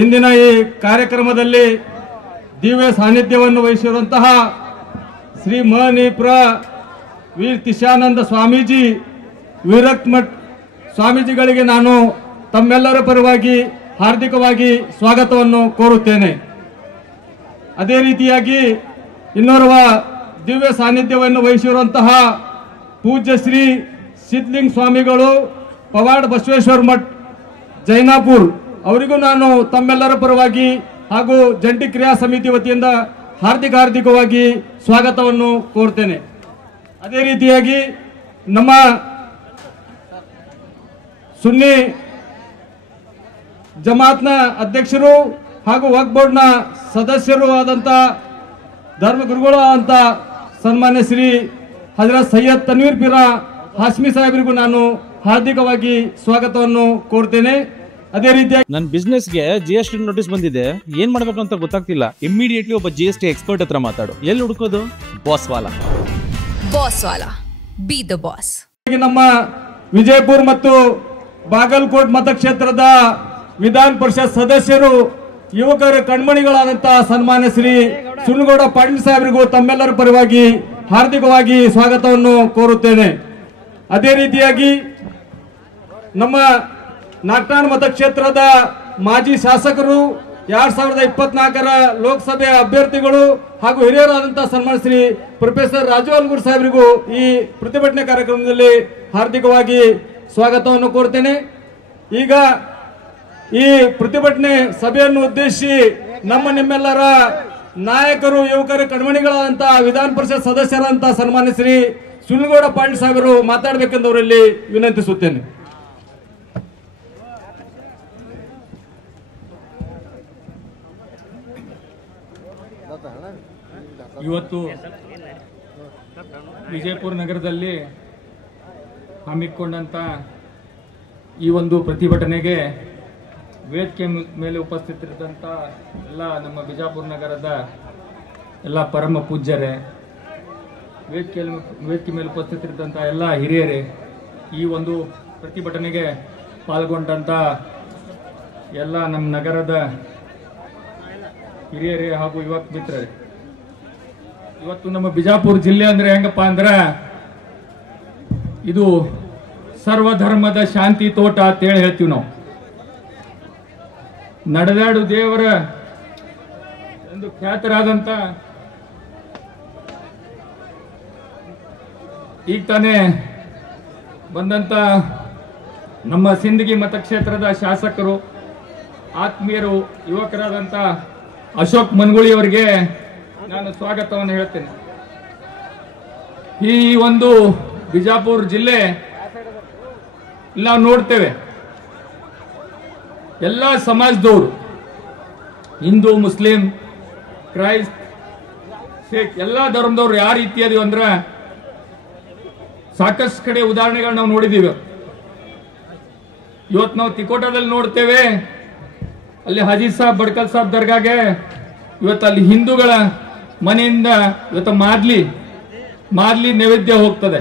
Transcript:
ಇಂದಿನ ಈ ಕಾರ್ಯಕ್ರಮದಲ್ಲಿ ದಿವ್ಯ ಸಾನ್ನಿಧ್ಯವನ್ನು ವಹಿಸಿರುವಂತಹ ಶ್ರೀ ಮಣಿಪುರ ವೀರ್ ತಿಶಾನಂದ ಸ್ವಾಮೀಜಿ ವಿರಕ್ತ್ ಮಠ್ ಸ್ವಾಮೀಜಿಗಳಿಗೆ ನಾನು ತಮ್ಮೆಲ್ಲರ ಪರವಾಗಿ ಹಾರ್ದಿಕವಾಗಿ ಸ್ವಾಗತವನ್ನು ಕೋರುತ್ತೇನೆ. ಅದೇ ರೀತಿಯಾಗಿ ಇನ್ನೋರ್ವ ದಿವ್ಯ ಸಾನ್ನಿಧ್ಯವನ್ನು ವಹಿಸಿರುವಂತಹ ಪೂಜ್ಯ ಶ್ರೀ ಸಿದ್ಧಲಿಂಗ ಸ್ವಾಮಿಗಳು ಪವಾಡ ಬಸವೇಶ್ವರ ಮಠ್ ಜೈನಾಪುರ್ ಅವರಿಗೂ ನಾನು ತಮ್ಮೆಲ್ಲರ ಪರವಾಗಿ ಹಾಗೂ ಜಂಟಿ ಕ್ರಿಯಾ ಸಮಿತಿ ವತಿಯಿಂದ ಹಾರ್ದಿಕವಾಗಿ ಸ್ವಾಗತವನ್ನು ಕೋರ್ತೇನೆ. ಅದೇ ರೀತಿಯಾಗಿ ನಮ್ಮ ಸುನ್ನಿ ಜಮಾತ್ನ ಅಧ್ಯಕ್ಷರು ಹಾಗೂ ವಕ್ಫ್ ಬೋರ್ಡ್ನ ಸದಸ್ಯರು ಆದಂಥ ಧರ್ಮಗುರುಗಳು ಅಂತ ಸನ್ಮಾನ್ಯ ಶ್ರೀ ಹಜರತ್ ಸೈಯದ್ ತನ್ವೀರ್ ಪೀರ ಹಾಸ್ಮಿ ಸಾಹೇಬರಿಗೂ ನಾನು ಹಾರ್ದಿಕವಾಗಿ ಸ್ವಾಗತವನ್ನು ಕೋರ್ತೇನೆ. ಅದೇ ರೀತಿಯಾಗಿ ನನ್ನ ಬಿಸ್ನೆಸ್ಗೆ GST ನೋಟಿಸ್ ಬಂದಿದೆ, ಏನ್ ಮಾಡ್ಬೇಕು ಅಂತ ಗೊತ್ತಾಗ್ತಿಲ್ಲ. ಇಮಿಡಿಯೇಟ್ಲಿ ಒಬ್ಬ GST ಎಕ್ಸ್ಪರ್ಟ್ ಹತ್ರ ಮಾತಾಡು. ಎಲ್ಲಿ ಹುಡುಕೋದು? ಬಾಸ್ ವಾಲಾ ಬಿ ದ ಬಾಸ್. ನಮ್ಮ ವಿಜಯಪುರ ಮತ್ತು ಬಾಗಲಕೋಟ್ ಮತಕ್ಷೇತ್ರದ ವಿಧಾನ ಪರಿಷತ್ ಸದಸ್ಯರು ಯುವಕರ ಕಣ್ಮಣಿಗಳಾದಂತಹ ಸನ್ಮಾನ್ಯ ಶ್ರೀ ಸುನಗೌಡ ಪಾಟೀಲ್ ಸಾಹೇಬರಿಗೂ ತಮ್ಮೆಲ್ಲರ ಪರವಾಗಿ ಹಾರ್ದಿಕವಾಗಿ ಸ್ವಾಗತವನ್ನು ಕೋರುತ್ತೇನೆ. ಅದೇ ರೀತಿಯಾಗಿ ನಮ್ಮ ನಾಗ್ನಾಳ್ ಮತಕ್ಷೇತ್ರದ ಮಾಜಿ ಶಾಸಕರು 2024ರ ಲೋಕಸಭೆ ಅಭ್ಯರ್ಥಿಗಳು ಹಾಗೂ ಹಿರಿಯರಾದಂತಹ ಸನ್ಮಾನ್ಯ ಶ್ರೀ ಪ್ರೊಫೆಸರ್ ರಾಜು ಅಲ್ಗೂರ್ ಸಾಹೇಬರಿಗೂ ಈ ಪ್ರತಿಭಟನೆ ಕಾರ್ಯಕ್ರಮದಲ್ಲಿ ಹಾರ್ದಿಕವಾಗಿ ಸ್ವಾಗತವನ್ನು ಕೋರ್ತೇನೆ. ಈಗ ಈ ಪ್ರತಿಭಟನೆ ಸಭೆಯನ್ನು ಉದ್ದೇಶಿಸಿ ನಿಮ್ಮೆಲ್ಲರ ನಾಯಕರು ಯುವಕರ ಕಣ್ಮಣಿಗಳಾದಂತಹ ವಿಧಾನ ಪರಿಷತ್ ಸದಸ್ಯರಾದಂತಹ ಸನ್ಮಾನ್ಯ ಶ್ರೀ ಸುನಗೌಡ ಪಾಟೀಲ್ ಸಾಹೇಬರು ಮಾತಾಡಬೇಕೆಂದವರಲ್ಲಿ ವಿನಂತಿಸುತ್ತೇನೆ. ಇವತ್ತು ವಿಜಯಪುರ ನಗರದಲ್ಲಿ ಹಮ್ಮಿಕೊಂಡಂತ ಈ ಒಂದು ಪ್ರತಿಭಟನೆಗೆ ವೇದಿಕೆ ಮೇಲೆ ಉಪಸ್ಥಿತರಿದ್ದಂಥ ಎಲ್ಲ ನಮ್ಮ ಬಿಜಾಪುರ ನಗರದ ಎಲ್ಲ ಪರಮ ಪೂಜ್ಯರೇ, ವೇದಿಕೆ ಮೇಲೆ ಉಪಸ್ಥಿತರಿದ್ದಂಥ ಎಲ್ಲ ಹಿರಿಯರೇ, ಈ ಒಂದು ಪ್ರತಿಭಟನೆಗೆ ಪಾಲ್ಗೊಂಡಂಥ ಎಲ್ಲ ನಮ್ಮ ನಗರದ ಹಿರಿಯರೇ ಹಾಗೂ ಯುವಕ ಮಿತ್ರರೇ, ಇವತ್ತು ನಮ್ಮ ಬಿಜಾಪುರ ಜಿಲ್ಲೆ ಅಂದ್ರೆ ಹೆಂಗಪ್ಪ ಅಂದ್ರೆ ಇದು ಸರ್ವಧರ್ಮದ ಶಾಂತಿ ತೋಟ ಅಂತೇಳಿ ಹೇಳ್ತೀವಿ ನಾವು. ನಡೆದಾಡು ದೇವರ ಎಂದು ಖ್ಯಾತರಾದಂತ ಈಗ ತಾನೇ ಬಂದಂತ ನಮ್ಮ ಸಿಂದಗಿ ಮತಕ್ಷೇತ್ರದ ಶಾಸಕರು, ಆತ್ಮೀಯರು, ಯುವಕರಾದಂತ ಅಶೋಕ್ ಮನ್ಗುಳಿ ಅವರಿಗೆ ನಾನು ಸ್ವಾಗತವನ್ನು ಹೇಳ್ತೇನೆ. ಈ ಒಂದು ಬಿಜಾಪುರ ಜಿಲ್ಲೆ ನಾವು ನೋಡ್ತೇವೆ, ಎಲ್ಲ ಸಮಾಜದವರು, ಹಿಂದೂ, ಮುಸ್ಲಿಂ, ಕ್ರೈಸ್ತ, ಸಿಖ್ ಎಲ್ಲ ಧರ್ಮದವ್ರು ಯಾವ ರೀತಿ ಅದೀವಿ ಅಂದ್ರೆ ಸಾಕಷ್ಟು ಕಡೆ ಉದಾಹರಣೆಗಳು ನಾವು ನೋಡಿದೀವಿ. ಇವತ್ತು ನಾವು ತಿಕೋಟದಲ್ಲಿ ನೋಡ್ತೇವೆ, ಅಲ್ಲಿ ಹಾಜಿ ಸಾಬ್ ಬಡ್ಕಲ್ ಸಾಬ್ ದರ್ಗಾಗೆ ಇವತ್ತು ಅಲ್ಲಿ ಹಿಂದೂಗಳ ಮನೆಯಿಂದ ಇವತ್ತು ಮಾದ್ಲಿ ನೈವೇದ್ಯ ಹೋಗ್ತದೆ.